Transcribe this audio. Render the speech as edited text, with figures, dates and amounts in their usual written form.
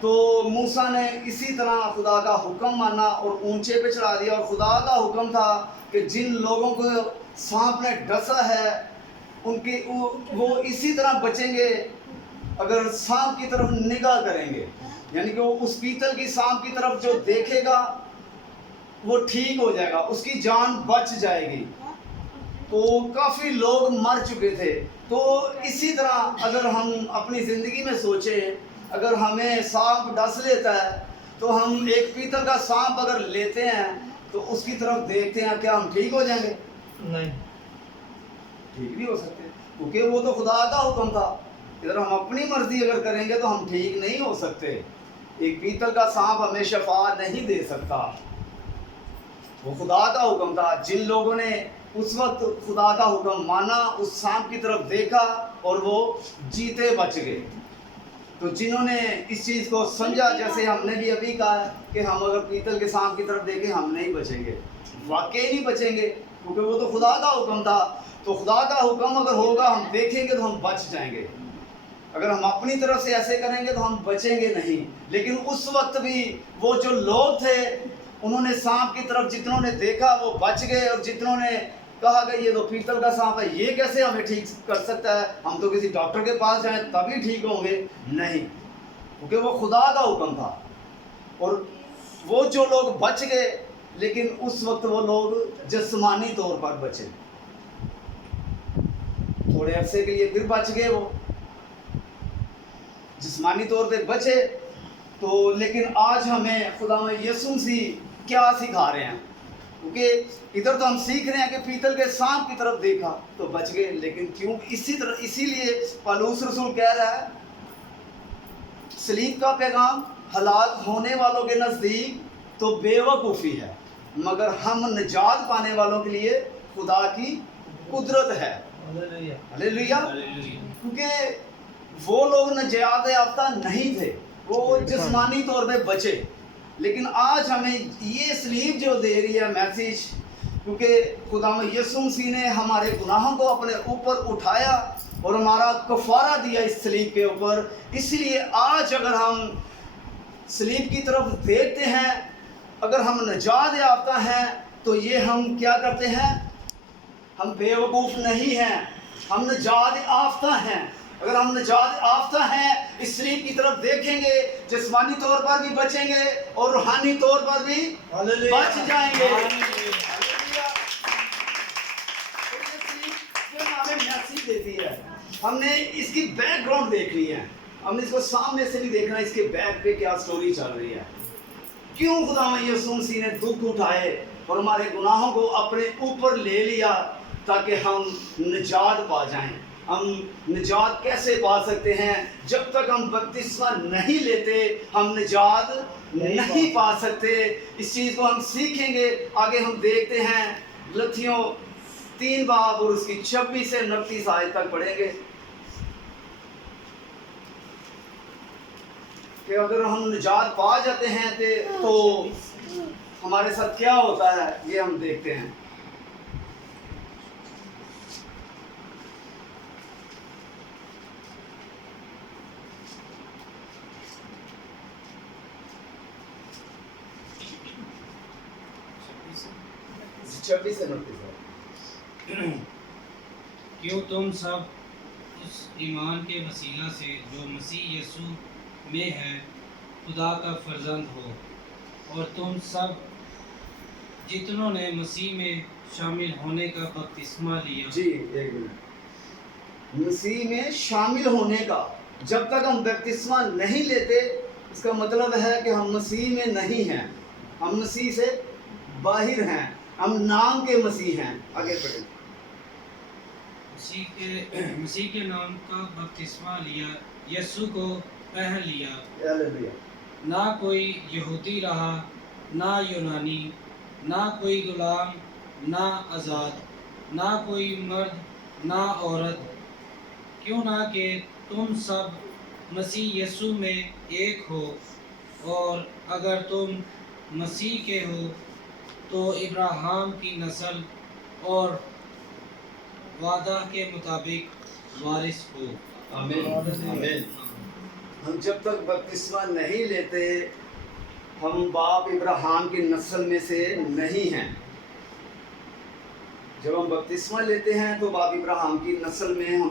تو موسیٰ نے اسی طرح خدا کا حکم مانا اور اونچے پہ چڑھا دیا، اور خدا کا حکم تھا کہ جن لوگوں کو سانپ نے ڈسا ہے ان کی وہ اسی طرح بچیں گے اگر سانپ کی طرف نگاہ کریں گے، یعنی کہ وہ اس پیتل کی سانپ کی طرف جو دیکھے گا وہ ٹھیک ہو جائے گا، اس کی جان بچ جائے گی۔ تو کافی لوگ مر چکے تھے۔ تو اسی طرح اگر ہم اپنی زندگی میں سوچیں، اگر ہمیں سانپ ڈس لیتا ہے تو ہم ایک پیتل کا سانپ اگر لیتے ہیں تو اس کی طرف دیکھتے ہیں، کیا ہم ٹھیک ہو جائیں گے؟ نہیں، ٹھیک نہیں ہو سکتے، کیونکہ وہ تو خدا کا حکم تھا۔ اگر ہم اپنی مرضی اگر کریں گے تو ہم ٹھیک نہیں ہو سکتے۔ ایک پیتل کا سانپ ہمیں شفا نہیں دے سکتا، وہ خدا کا حکم تھا۔ جن لوگوں نے اس وقت خدا کا حکم مانا، اس سانپ کی طرف دیکھا اور وہ جیتے بچ گئے۔ تو جنہوں نے اس چیز کو سمجھا، جیسے ہم نے بھی ابھی کہا کہ ہم اگر پیتل کے سانپ کی طرف دیکھیں ہم نہیں بچیں گے، واقعی نہیں بچیں گے، کیونکہ وہ تو خدا کا حکم تھا۔ تو خدا کا حکم اگر ہوگا ہم دیکھیں گے تو ہم بچ جائیں گے، اگر ہم اپنی طرف سے ایسے کریں گے تو ہم بچیں گے نہیں۔ لیکن اس وقت بھی وہ جو لوگ تھے انہوں نے سانپ کی طرف جتنوں نے دیکھا وہ بچ گئے، اور جتنوں نے کہا کہ یہ تو پیتل کا سانپ ہے، یہ کیسے ہمیں ٹھیک کر سکتا ہے، ہم تو کسی ڈاکٹر کے پاس جائیں تبھی ٹھیک ہوں گے، نہیں، کیونکہ وہ خدا کا حکم تھا۔ اور وہ جو لوگ بچ گئے، لیکن اس وقت وہ لوگ جسمانی طور پر بچے، تھوڑے عرصے کے لیے پھر بچ گئے، وہ جسمانی طور پہ بچے۔ تو لیکن آج ہمیں خدا میں یسوع مسیح کیا سکھا رہے ہیں، کیونکہ ادھر تو ہم سیکھ رہے ہیں کہ پیتل کے سانپ کی طرف دیکھا تو بچ گئے، لیکن کیوں اسی لیے پالوس رسول کہہ رہا ہے صلیب کا پیغام ہلاک ہونے والوں کے نزدیک تو بے وقوفی ہے، مگر ہم نجات پانے والوں کے لیے خدا کی قدرت ہے۔ ہلیلویا۔ کیونکہ وہ لوگ نجات یافتہ نہیں تھے، وہ جسمانی طور پہ بچے، لیکن آج ہمیں یہ صلیب جو دے رہی ہے میسیج، کیونکہ خدا یسوع مسیح نے ہمارے گناہوں کو اپنے اوپر اٹھایا اور ہمارا کفارہ دیا اس صلیب کے اوپر، اس لیے آج اگر ہم صلیب کی طرف دیکھتے ہیں، اگر ہم نجات یافتہ ہیں تو یہ ہم کیا کرتے ہیں، ہم بے وقوف نہیں ہیں، ہم نجات یافتہ ہیں۔ اگر ہم نجات یافتہ ہیں، اس صلیب کی طرف دیکھیں گے، جسمانی طور پر بھی بچیں گے اور روحانی طور پر بھی بچ جائیں گے۔ ہمیں میسیج دیتی ہے، ہم نے اس کی بیک گراؤنڈ دیکھنی ہے، ہم نے اس کو سامنے سے نہیں دیکھنا، اس کے بیک پہ کیا سٹوری چل رہی ہے، کیوں خدا یسوع مسیح نے دکھ اٹھائے اور ہمارے گناہوں کو اپنے اوپر لے لیا تاکہ ہم نجات پا جائیں۔ ہم نجات کیسے پا سکتے ہیں؟ جب تک ہم بپتسمہ نہیں لیتے ہم نجات نہیں پا سکتے۔ اس چیز کو ہم سیکھیں گے، آگے ہم دیکھتے ہیں غلطیوں 3 باب اور اس کی 26 سے 29 آیت تک پڑھیں گے کہ اگر ہم نجات پا جاتے ہیں تو ہمارے ساتھ کیا ہوتا ہے، یہ ہم دیکھتے ہیں۔ کیوں تم سب اس ایمان کے وسیلہ سے جو مسیح یسوع میں ہے خدا کا فرزند ہو، اور تم سب جتنوں نے مسیح میں شامل ہونے کا بپتسمہ لیا۔ جی ایک منٹ، مسیح میں شامل ہونے کا، جب تک ہم بپتسمہ نہیں لیتے اس کا مطلب ہے کہ ہم مسیح میں نہیں ہیں، ہم مسیح سے باہر ہیں، ہم نام کے مسیح ہیں۔ آگے پڑھیں۔ مسیح کے نام کا بپتسمہ لیا، یسوع کو پہن لیا، نہ کوئی یہودی رہا نہ یونانی، نہ کوئی غلام نہ آزاد، نہ کوئی مرد نہ عورت، کیوں نہ کہ تم سب مسیح یسوع میں ایک ہو، اور اگر تم مسیح کے ہو تو ابراہیم کی نسل اور وعدہ کے مطابق وارث ہو۔ آمین۔ ہم جب تک بپتسمہ نہیں لیتے ہم باپ ابراہیم کی نسل میں سے نہیں ہیں. جب ہم بپتسمہ لیتے ہیں تو باپ ابراہیم کی نسل میں ہم